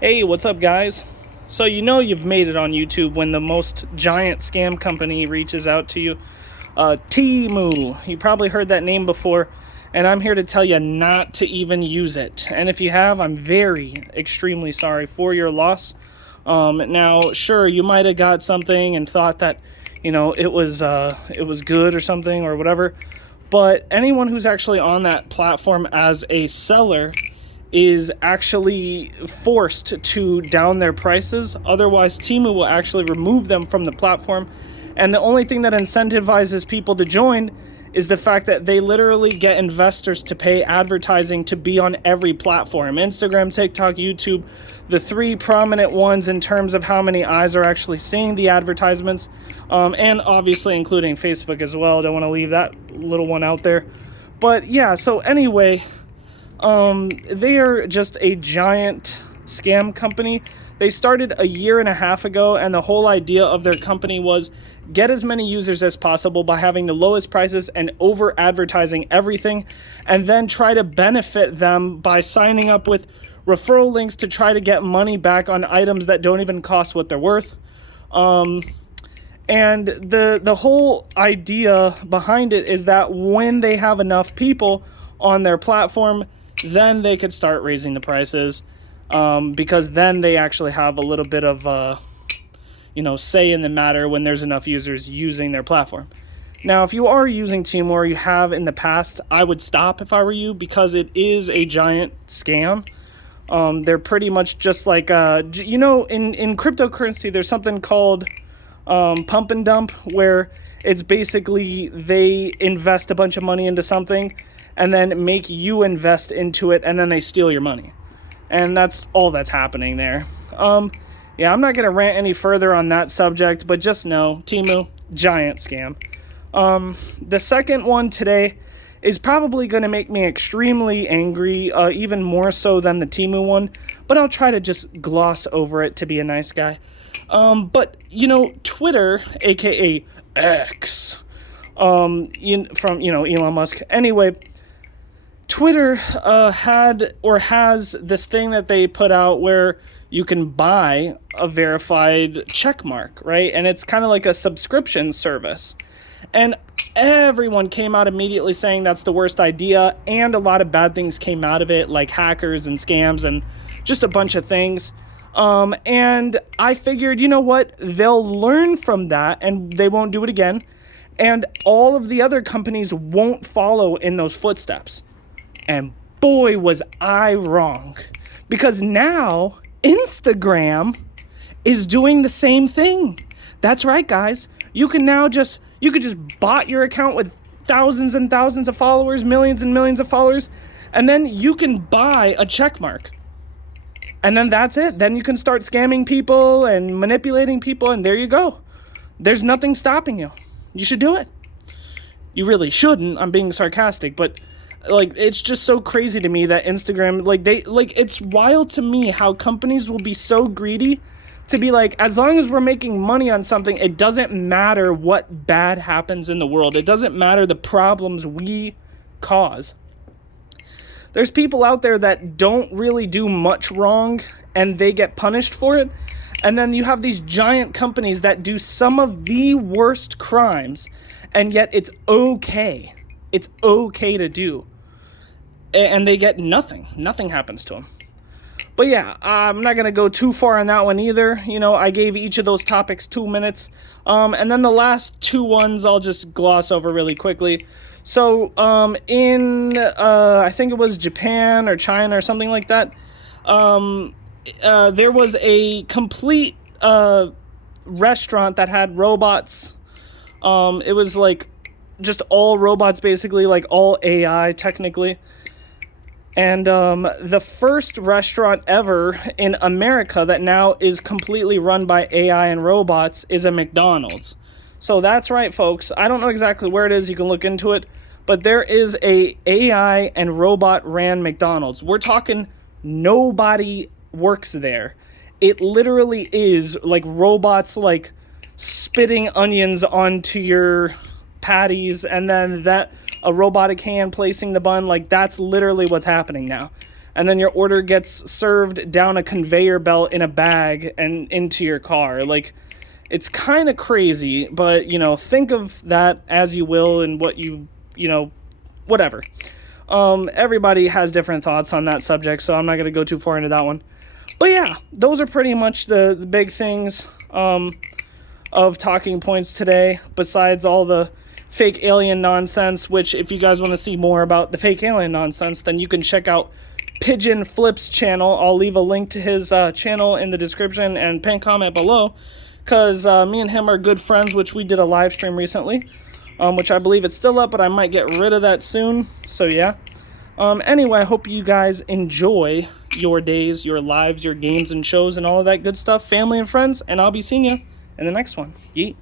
Hey, what's up, guys? So you know you've made it on YouTube when the most giant scam company reaches out to you. Temu. You probably heard that name before, and I'm here to tell you not to even use it. And if you have, I'm extremely sorry for your loss. Now, sure, you might have got something and thought that, it was good or something or whatever. But anyone who's actually on that platform as a seller is actually forced to down their prices. Otherwise, Temu will actually remove them from the platform. And the only thing that incentivizes people to join is the fact that they literally get investors to pay advertising to be on every platform. Instagram, TikTok, YouTube, the three prominent ones in terms of how many eyes are actually seeing the advertisements. And obviously including Facebook as well. Don't want to leave that little one out there. But yeah, so anyway, they are just a giant scam company. They started a year and a half ago, and the whole idea of their company was get as many users as possible by having the lowest prices and over advertising everything, and then try to benefit them by signing up with referral links to try to get money back on items that don't even cost what they're worth. And the whole idea behind it is that when they have enough people on their platform, then they could start raising the prices, because then they actually have a little bit of say in the matter when there's enough users using their platform. Now, if you are using Temu or you have in the past, I would stop if I were you, because it is a giant scam. They're pretty much just like in cryptocurrency, there's something called pump and dump, where it's basically they invest a bunch of money into something and then make you invest into it, and then they steal your money. And that's all that's happening there. Yeah, I'm not going to rant any further on that subject, but just know, Temu, giant scam. The second one today is probably going to make me extremely angry, even more so than the Temu one, but I'll try to just gloss over it to be a nice guy. But, Twitter, aka X, from Elon Musk. Anyway, Twitter has this thing that they put out where you can buy a verified check mark, right? And it's kind of like a subscription service. And everyone came out immediately saying that's the worst idea, and a lot of bad things came out of it, like hackers and scams and just a bunch of things. And I figured, you know what? They'll learn from that and they won't do it again. And all of the other companies won't follow in those footsteps. And boy, was I wrong. Because now Instagram is doing the same thing. That's right, guys. You could just bot your account with thousands and thousands of followers, millions and millions of followers, and then you can buy a check mark. And then that's it. Then you can start scamming people and manipulating people, and there you go. There's nothing stopping you. You should do it. You really shouldn't. I'm being sarcastic, but it's just so crazy to me that Instagram, it's wild to me how companies will be so greedy to be like, as long as we're making money on something, it doesn't matter what bad happens in the world. It doesn't matter the problems we cause. There's people out there that don't really do much wrong and they get punished for it. And then you have these giant companies that do some of the worst crimes, and yet it's okay. It's okay to do. And they get nothing. Nothing happens to them. But yeah, I'm not going to go too far on that one either. I gave each of those topics 2 minutes. And then the last two ones I'll just gloss over really quickly. So I think it was Japan or China or something like that, there was a complete restaurant that had robots. It was just all robots, basically, all AI technically. And the first restaurant ever in America that now is completely run by AI and robots is a McDonald's. So that's right, folks. I don't know exactly where it is. You can look into it. But there is a AI and robot ran McDonald's. We're talking nobody works there. It literally is robots spitting onions onto your patties, and then a robotic hand placing the bun. That's literally what's happening now. and then your order gets served down a conveyor belt in a bag and into your car. Like, it's kind of crazy, but, you know, think of that as you will and what you know, whatever. Everybody has different thoughts on that subject, so I'm not going to go too far into that one. But yeah, those are pretty much the big things of talking points today, besides all the fake alien nonsense, which if you guys want to see more about the fake alien nonsense, then you can check out Pigeon Flip's channel. I'll leave a link to his channel in the description and pin comment below, because me and him are good friends, which we did a live stream recently, which I believe it's still up, but I might get rid of that soon. So yeah. Anyway, I hope you guys enjoy your days, your lives, your games and shows and all of that good stuff, family and friends, and I'll be seeing you in the next one. Yeet.